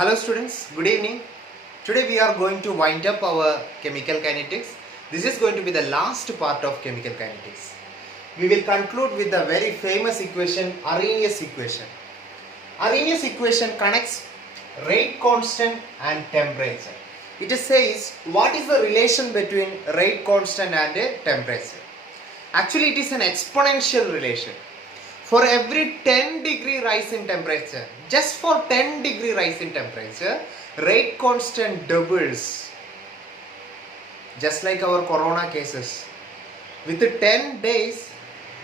Hello students, good evening. Today we are going to wind up our chemical kinetics. This is going to be the last part of chemical kinetics. We will conclude with the very famous equation, Arrhenius equation. Arrhenius equation connects rate constant and temperature. It says what is the relation between rate constant and temperature. Actually it is an exponential relation. For every 10 degree rise in temperature, just for 10 degree rise in temperature, rate constant doubles. Just like our corona cases. With 10 days,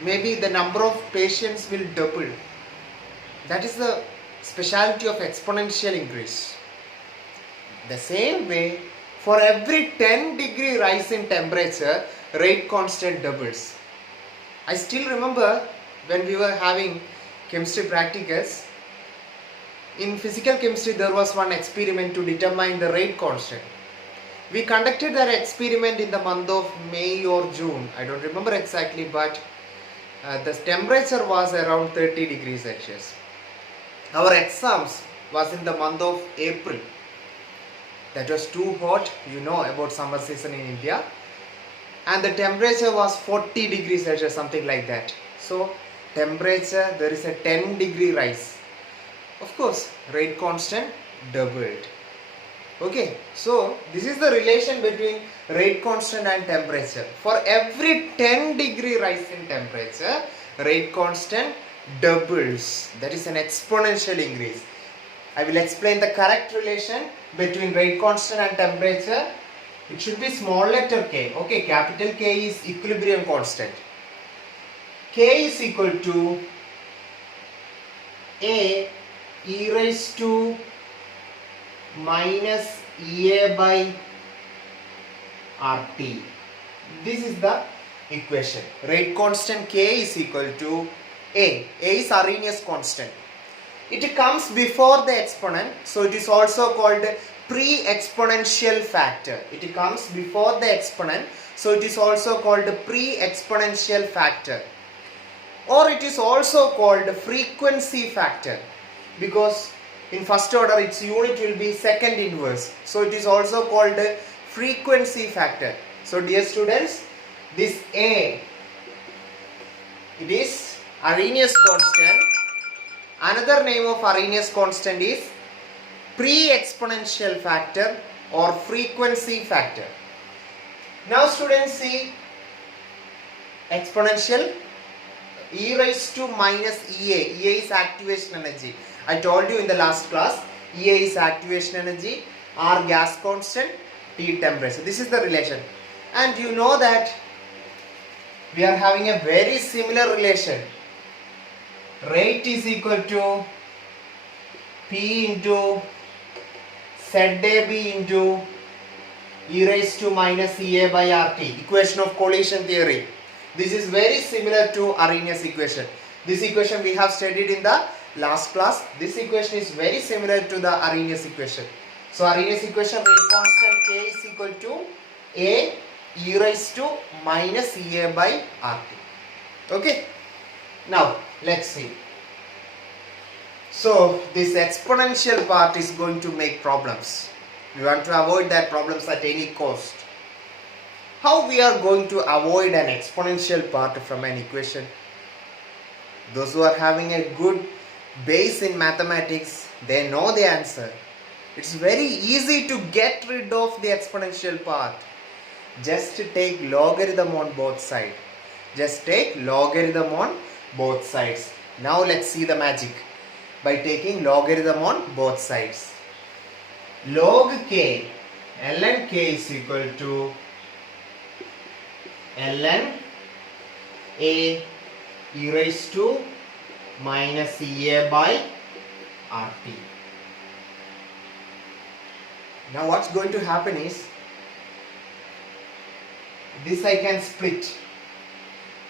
maybe the number of patients will double. That is the specialty of exponential increase. The same way, for every 10 degree rise in temperature, rate constant doubles. I still remember when we were having chemistry practicals, in physical chemistry there was one experiment to determine the rate constant. We conducted that experiment in the month of May or June, I don't remember exactly, but the temperature was around 30 degrees Celsius. Our exams was in the month of April. That was too hot, you know about summer season in India, and the temperature was 40 degrees Celsius, something like that. So temperature, there is a 10 degree rise. Of course, rate constant doubled. Okay, so this is the relation between rate constant and temperature. For every 10 degree rise in temperature, rate constant doubles. That is an exponential increase. I will explain the correct relation between rate constant and temperature. It should be small letter k. Okay, capital K is equilibrium constant. K is equal to A e raised to minus EA by RT. This is the equation. Rate constant K is equal to A. A is Arrhenius constant. It comes before the exponent, so it is also called pre-exponential factor. It comes before the exponent, so it is also called pre-exponential factor. Or it is also called frequency factor, because in first order its unit will be second inverse, so it is also called frequency factor. So dear students, this A, it is Arrhenius constant. Another name of Arrhenius constant is pre-exponential factor or frequency factor. Now students, see exponential, e raised to minus EA. EA is activation energy. I told you in the last class, EA is activation energy, R gas constant, T temperature. This is the relation. And you know that we are having a very similar relation. Rate is equal to P into ZAB into e raised to minus EA by RT. Equation of collision theory. This is very similar to Arrhenius equation. This equation we have studied in the last class. This equation is very similar to the Arrhenius equation. So Arrhenius equation, rate constant K is equal to A e raised to minus EA by RT. Okay. Now let's see. So this exponential part is going to make problems. We want to avoid that problems at any cost. How we are going to avoid an exponential part from an equation? Those who are having a good base in mathematics, they know the answer. It's very easy to get rid of the exponential part. Just take logarithm on both sides. Just take logarithm on both sides. Now let's see the magic by taking logarithm on both sides. Log k, ln k is equal to ln A e raised to minus EA by RT. Now what's going to happen is, this I can split.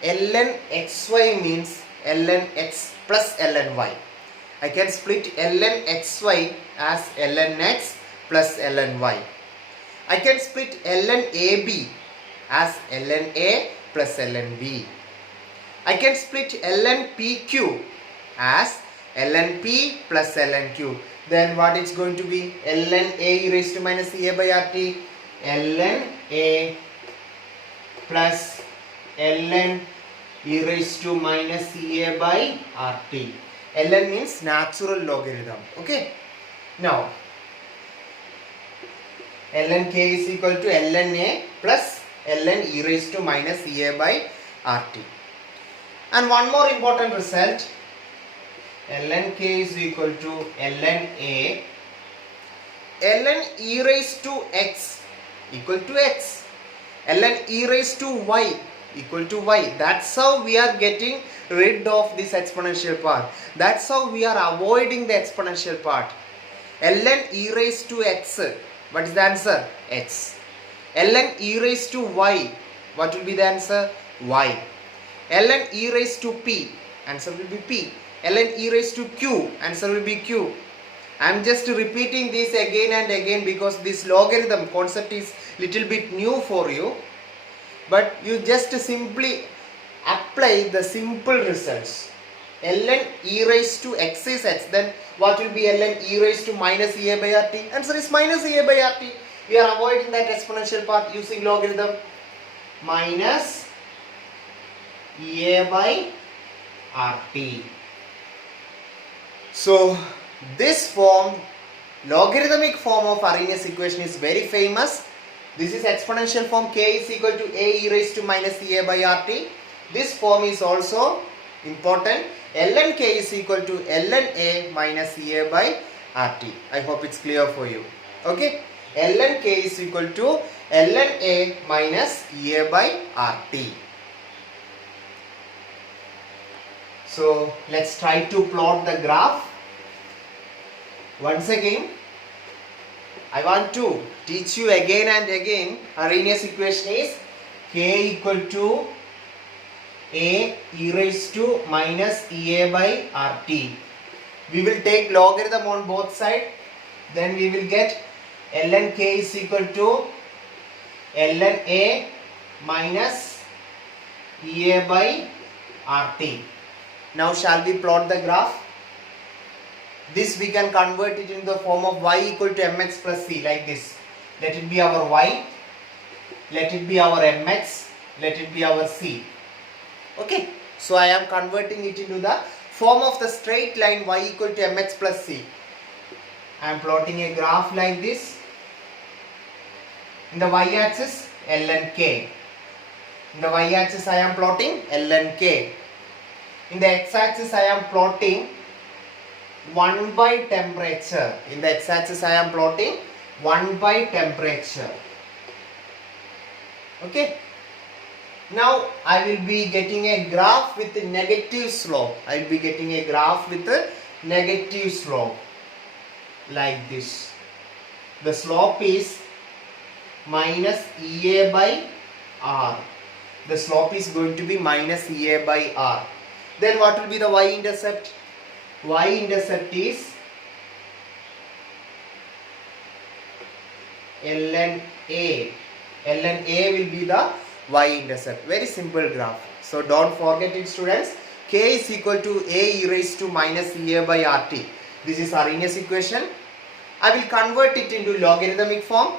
Ln xy means ln x plus ln y. I can split ln xy as ln x plus ln y. I can split ln AB as ln A plus ln B. I can split ln PQ as ln P plus ln Q. Then what it's going to be? ln a e raised to minus Ea by RT. ln a plus ln e raised to minus Ea by RT. ln means natural logarithm. Okay. Now, ln k is equal to ln a plus ln e raised to minus Ea by RT. And one more important result, ln k is equal to ln a ln e raised to x equal to x, ln e raised to y equal to y. That's how we are getting rid of this exponential part. That's how we are avoiding the exponential part. ln e raised to x, what is the answer? X. ln e raised to y, what will be the answer? Y. ln e raised to p, answer will be p. ln e raised to q, answer will be q. I am just repeating this again and again because this logarithm concept is little bit new for you, but you just simply apply the simple results. ln e raised to x is x, then what will be ln e raised to minus Ea by RT? Answer is minus Ea by RT. We are avoiding that exponential part using logarithm. Minus Ea by RT. So this form, logarithmic form of Arrhenius equation is very famous. This is exponential form, k is equal to a e raised to minus Ea by RT. This form is also important. ln k is equal to ln a minus Ea by RT. I hope it's clear for you. Okay. ln k is equal to ln a minus Ea by RT. So let's try to plot the graph. Once again, I want to teach you again and again. Arrhenius equation is k equal to a e raised to minus Ea by RT. We will take logarithm on both sides. Then we will get ln k is equal to ln a minus Ea by RT. Now shall we plot the graph? This we can convert it in the form of y equal to mx plus c, like this. Let it be our y, let it be our mx, let it be our c. Okay, so I am converting it into the form of the straight line y equal to mx plus c. I am plotting a graph like this. In the y axis ln k. In the y axis I am plotting ln k. In the x axis I am plotting 1 by temperature. In the x axis I am plotting 1 by temperature. Okay. Now I will be getting a graph with a negative slope. I will be getting a graph with a negative slope like this. The slope is minus Ea by R. The slope is going to be minus Ea by R. Then what will be the y-intercept? Y-intercept is ln A. ln A will be the y-intercept. Very simple graph. So don't forget it, students. K is equal to a e raised to minus Ea by RT. This is Arrhenius equation. I will convert it into logarithmic form.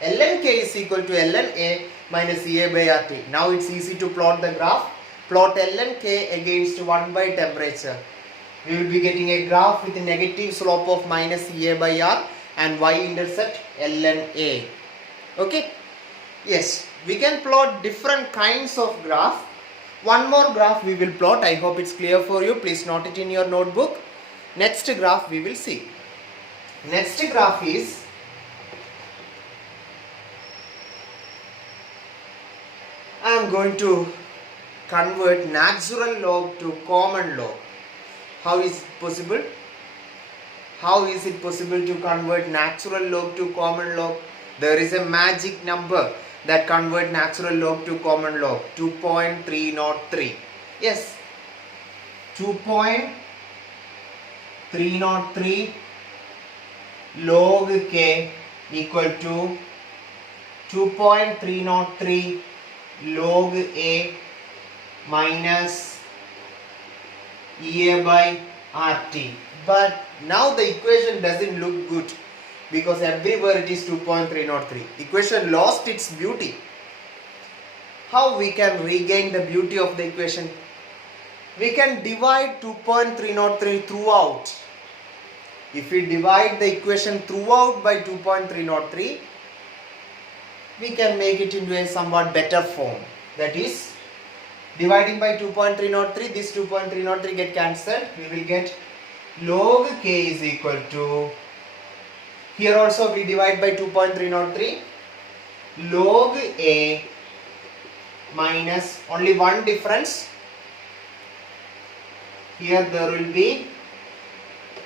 ln k is equal to ln A minus Ea by RT. Now it's easy to plot the graph. Plot ln k against 1 by temperature. We will be getting a graph with a negative slope of minus Ea by R and y-intercept ln A. Okay. Yes, we can plot different kinds of graph. One more graph we will plot. I hope it's clear for you. Please note it in your notebook. Next graph we will see. Next graph is I am going to convert natural log to common log. How is it possible? How is it possible to convert natural log to common log? There is a magic number that convert natural log to common log. 2.303. Yes. 2.303 log k equal to 2.303 log A minus Ea by RT. But now the equation doesn't look good because everywhere it is 2.303. Equation lost its beauty. How we can regain the beauty of the equation? We can divide 2.303 throughout. If we divide the equation throughout by 2.303, we can make it into a somewhat better form. That is, dividing by 2.303, this 2.303 get cancelled. We will get log k is equal to, here also we divide by 2.303, log a minus, only one difference, here there will be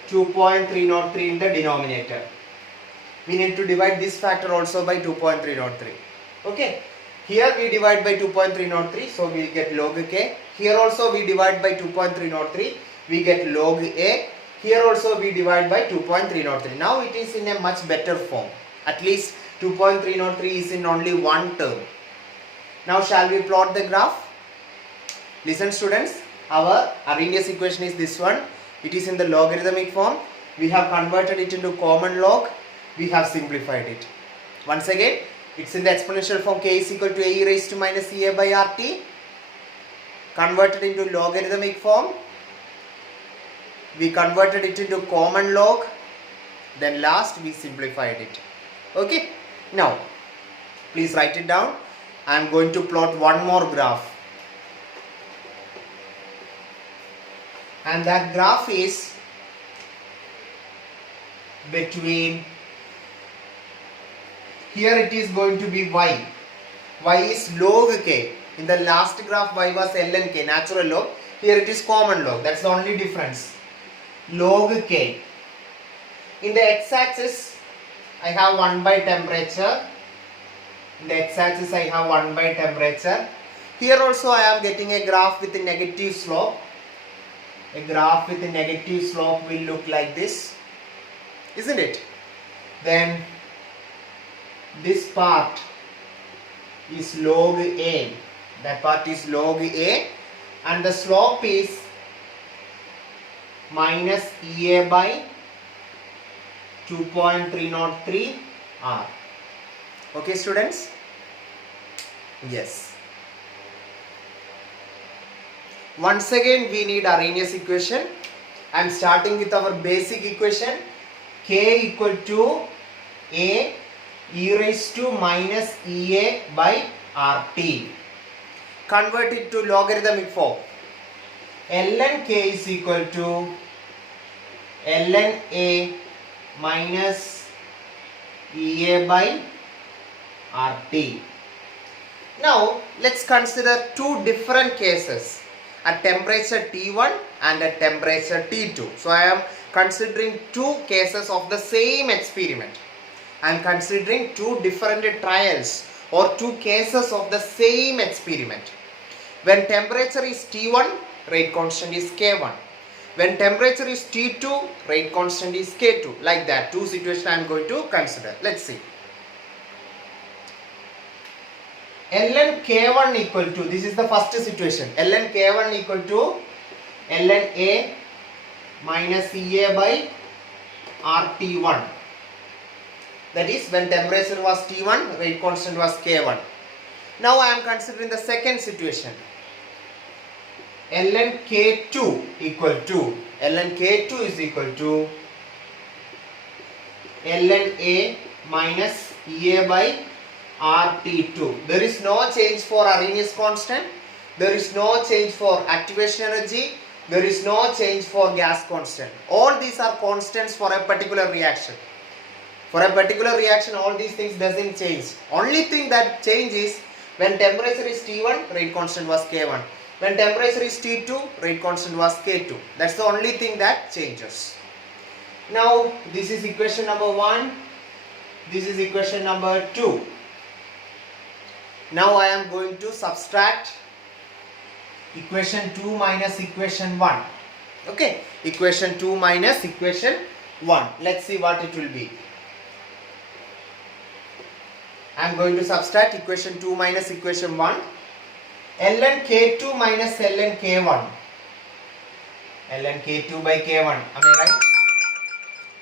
2.303 in the denominator. We need to divide this factor also by 2.303. Okay, here we divide by 2.303, so we get log k. Here also we divide by 2.303, we get log a. Here also we divide by 2.303. Now it is in a much better form. At least 2.303 is in only one term. Now shall we plot the graph? Listen students, our Arrhenius equation is this one. It is in the logarithmic form. We have converted it into common log. We have simplified it. Once again, it's in the exponential form k is equal to a raised to minus ea by rt. Converted into logarithmic form. We converted it into common log. Then last we simplified it. Okay. Now, please write it down. I am going to plot one more graph. And that graph is between, here it is going to be y. Y is log k. In the last graph y was ln k, natural log. Here it is common log. That's the only difference. Log k. In the x-axis I have 1 by temperature. In the x-axis I have 1 by temperature. Here also I am getting a graph with a negative slope. A graph with a negative slope will look like this, isn't it? Then this part is log a. That part is log a, and the slope is minus ea by 2.303 r. Okay students? Yes. Once again we need Arrhenius equation. I am starting with our basic equation, k equal to a e raised to minus ea by rt. Convert it to logarithmic form. ln k is equal to ln a minus ea by rt. Now let's consider two different cases, at temperature T1 and at temperature T2. So I am considering two cases of the same experiment. I am considering two different trials or two cases of the same experiment. When temperature is T1, rate constant is K1. When temperature is T2, rate constant is K2. Like that, two situations I am going to consider. Let's see. ln k1 equal to, this is the first situation, ln k1 equal to ln a minus ea by rt1. That is when temperature was T1, rate constant was K1. Now I am considering the second situation. ln K2 equal to, ln K2 is equal to ln A minus EA by RT2. There is no change for Arrhenius constant. There is no change for activation energy. There is no change for gas constant. All these are constants for a particular reaction. For a particular reaction, all these things doesn't change. Only thing that changes when temperature is T1, rate constant was K1. When temperature is T2, rate constant was K2. That's the only thing that changes. Now, this is equation number 1. This is equation number 2. Now I am going to subtract equation 2 minus equation 1. Okay, equation 2 minus equation 1. Let's see what it will be. I am going to subtract equation 2 minus equation 1. ln K2 minus ln K1. ln K2 by K1. Am I right?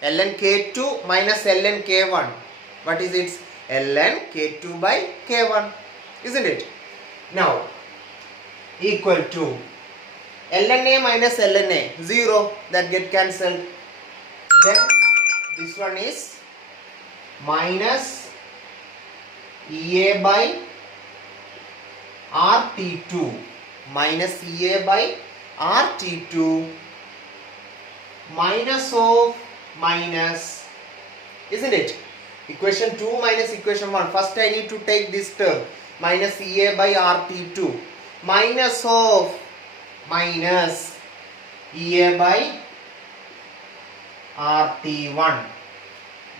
ln k2 minus ln k1. What is it? ln k2 by k1, isn't it? Now equal to ln a minus ln a, 0, that get cancelled. Then this one is minus ea by rt2, minus ea by rt2, minus of minus, isn't it? Equation 2 minus equation 1. First I need to take this term, minus ea by rt2, minus of minus ea by rt1.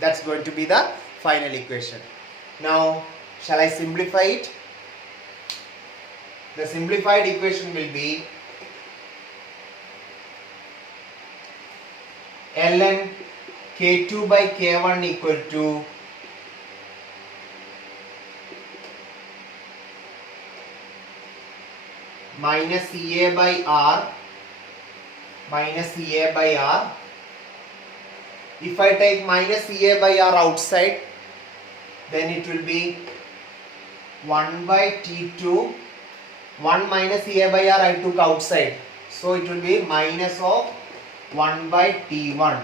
That's going to be the final equation. Now shall I simplify it? The simplified equation will be ln k2 by k1 equal to minus ea by r minus ea by r. If I take minus ea by r outside, then it will be 1 by t2, 1 minus ea by r I took outside, so it will be minus of 1 by t1,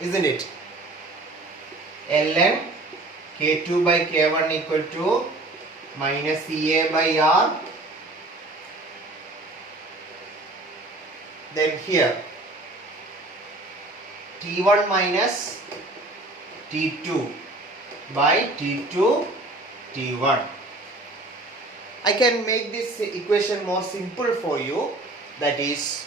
isn't it? ln k2 by k1 equal to minus ea by r. Then here t1 minus t2 by t2 t1. I can make this equation more simple for you, that is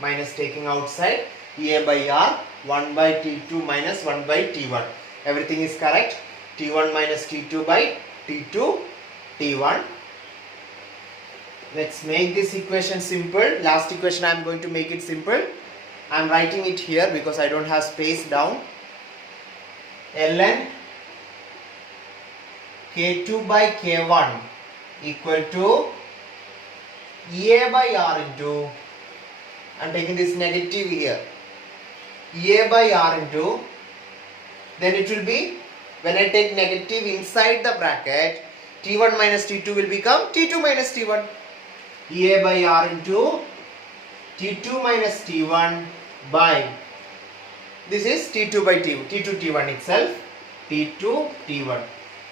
minus taking outside ea by r, 1 by t2 minus 1 by t1. Everything is correct. t1 minus t2 by t2 t1. Let's make this equation simple. Last equation I am going to make it simple. I am writing it here because I don't have space down. ln k2 by k1 equal to ea by r into, I am taking this negative here, ea by r into, then it will be, when I take negative inside the bracket, t1 minus t2 will become t2 minus t1. ea by r into t2 minus t1 by, this is t2 by t2 t1 itself, t2 t1.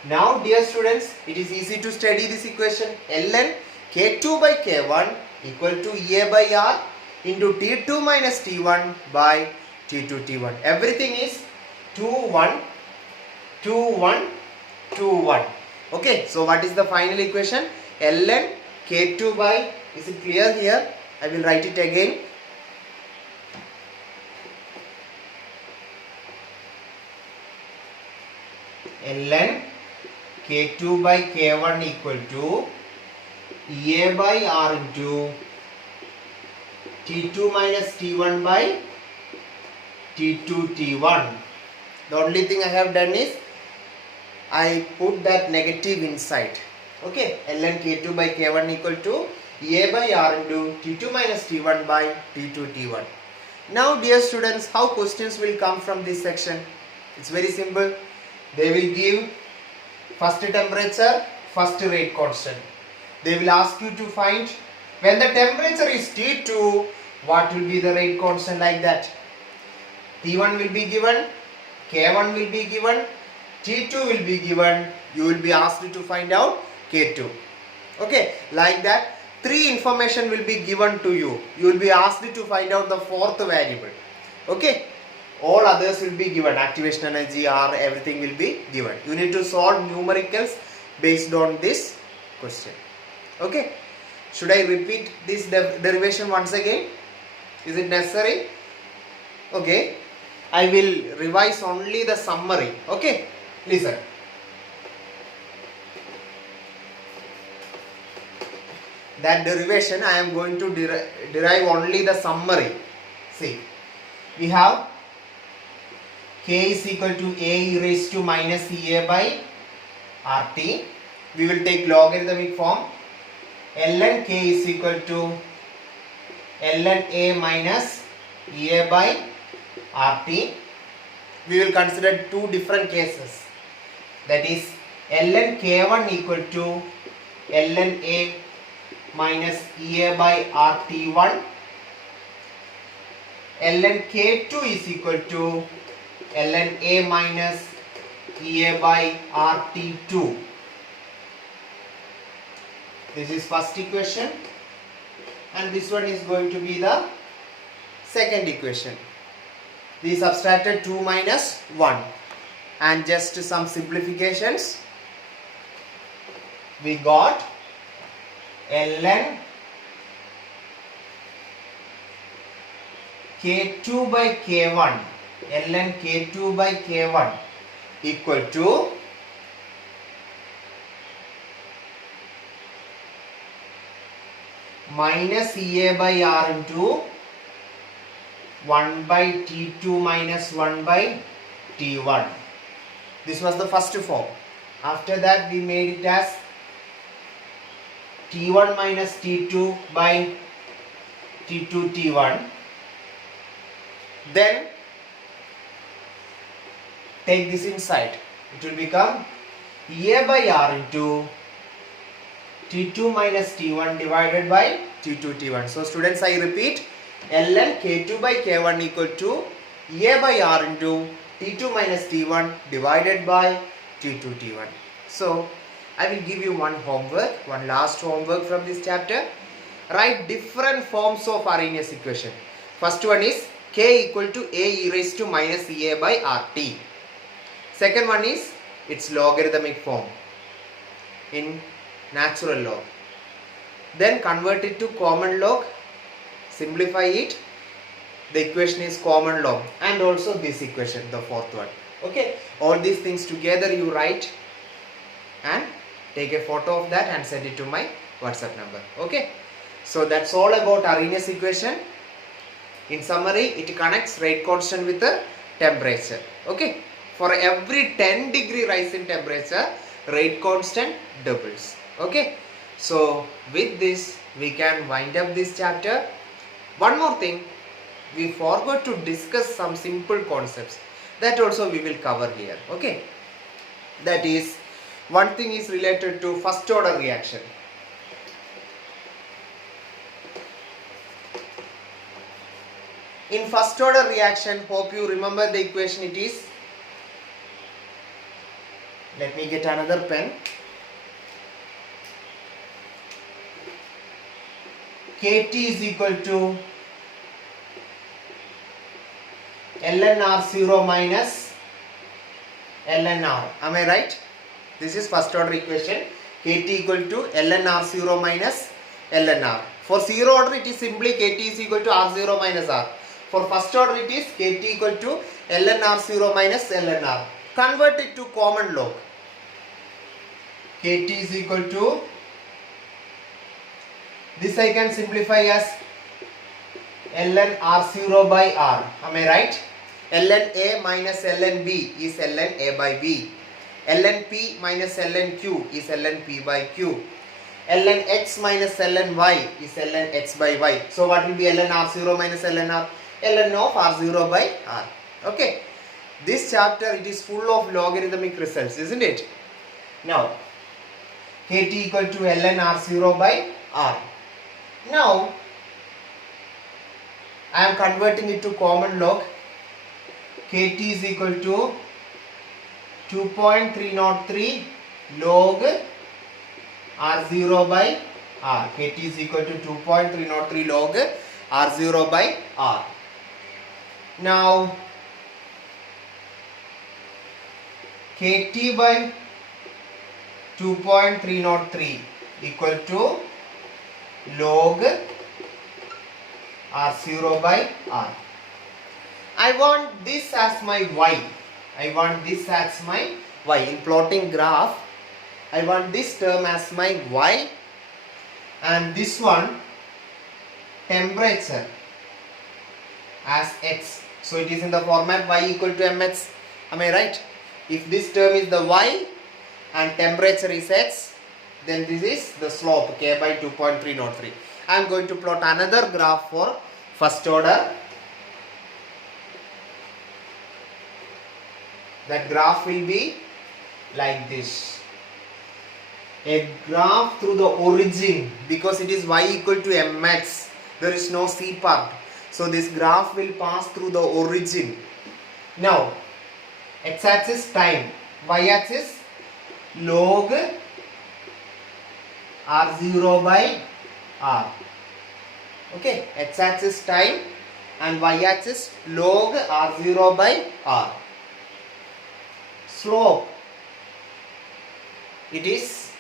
Now dear students, it is easy to study this equation. ln k2 by k1 equal to ea by r into t2 minus t1 by t2 t1. Everything is 2 1 2 1 2 1. Okay, so what is the final equation? ln k2 by, is it clear here? I will write it again. ln k2 by k1 equal to ea by r into t2 minus t1 by t2 t1. The only thing I have done is I put that negative inside. Okay, ln k2 by k1 equal to ea by r into t2 minus t1 by t2 t1. Now dear students, how questions will come from this section? It's very simple. They will give first temperature, first rate constant. They will ask you to find when the temperature is T2, what will be the rate constant, like that. T1 will be given, K1 will be given, T2 will be given. You will be asked to find out K2. Okay, like that. 3 information will be given to you. You will be asked to find out the 4th variable. Okay. All others will be given, activation energy, R, everything will be given. You need to solve numericals based on this question. Okay. Should I repeat this derivation once again? Is it necessary? Okay. I will revise only the summary. Okay. Listen. That derivation I am going to derive only the summary. See. We have K is equal to A e raised to minus EA by RT. We will take logarithmic form. ln k is equal to ln a minus ea by rt. We will consider two different cases, that is ln k1 equal to ln a minus ea by rt1, ln k2 is equal to ln a minus ea by rt2. This is first equation, and this one is going to be the second equation. We subtracted 2 minus 1 and just some simplifications. We got ln k2 by k1, ln k2 by k1 equal to minus ea by r into 1 by t2 minus 1 by t1. This was the first form. After that we made it as t1 minus t2 by t2 t1. Then take this inside. It will become ea by r into t2 minus t1 divided by t2 t1. So students, I repeat, ln k2 by k1 equal to ea by r into t2 minus t1 divided by t2 t1. So I will give you one homework, one last homework from this chapter. Write different forms of Arrhenius equation. First one is k equal to a e raised to minus ea by rt. Second one is its logarithmic form in natural log. Then convert it to common log, simplify it. The equation is common log, and also this equation, the fourth one. Okay, all these things together you write and take a photo of that and send it to my WhatsApp number. Okay, so that's all about Arrhenius equation. In summary, it connects rate constant with the temperature. Okay, for every 10 degree rise in temperature, rate constant doubles. Okay, so with this we can wind up this chapter. One more thing, we forgot to discuss some simple concepts, that also we will cover here. Okay, that is, one thing is related to first order reaction. In first order reaction, hope you remember the equation. It is, let me get another pen. Kt is equal to ln R0 minus ln R. Am I right? This is first order equation. Kt equal to ln R0 minus ln R. For zero order it is simply Kt is equal to R0 minus R. For first order it is Kt equal to ln R0 minus ln R. Convert it to common log. Kt is equal to, this I can simplify as ln R0 by R. Am I right? ln A minus ln B is ln A by B. ln P minus ln Q is ln P by Q. ln X minus ln Y is ln X by Y. So what will be ln R0 minus ln R? ln of R0 by R. Okay. This chapter, it is full of logarithmic results, isn't it? Now, Kt equal to ln R0 by R. Now, I am converting it to common log. Kt is equal to 2.303 log R0 by R. Kt is equal to 2.303 log R0 by R. Now, Kt by 2.303 equal to log R0 by R. I want this as my Y. I want this as my Y. In plotting graph, I want this term as my Y, and this one temperature as X. So it is in the format Y equal to mx. Am I right? If this term is the Y and temperature is X, then this is the slope k by 2.303. I am going to plot another graph for first order. That graph will be like this. A graph through the origin, because it is y equal to mx, there is no c part. So this graph will pass through the origin. Now, x-axis time, y-axis log r0 by r. Okay, x-axis time and y-axis log r0 by r. Slope, it is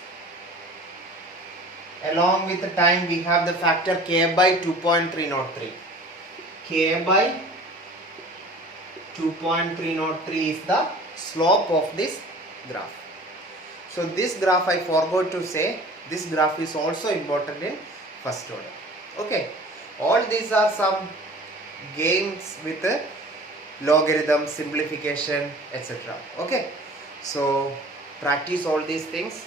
along with the time we have the factor k by 2.303. K by 2.303 is the slope of this graph. So this graph I forgot to say, this graph is also important in first order. Okay, all these are some games with logarithm, simplification, etc. Okay, so practice all these things,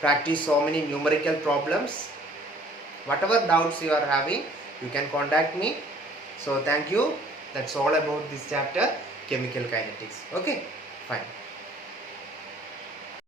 practice so many numerical problems. Whatever doubts you are having, you can contact me. So thank you. That's all about this chapter, chemical kinetics. Okay, fine.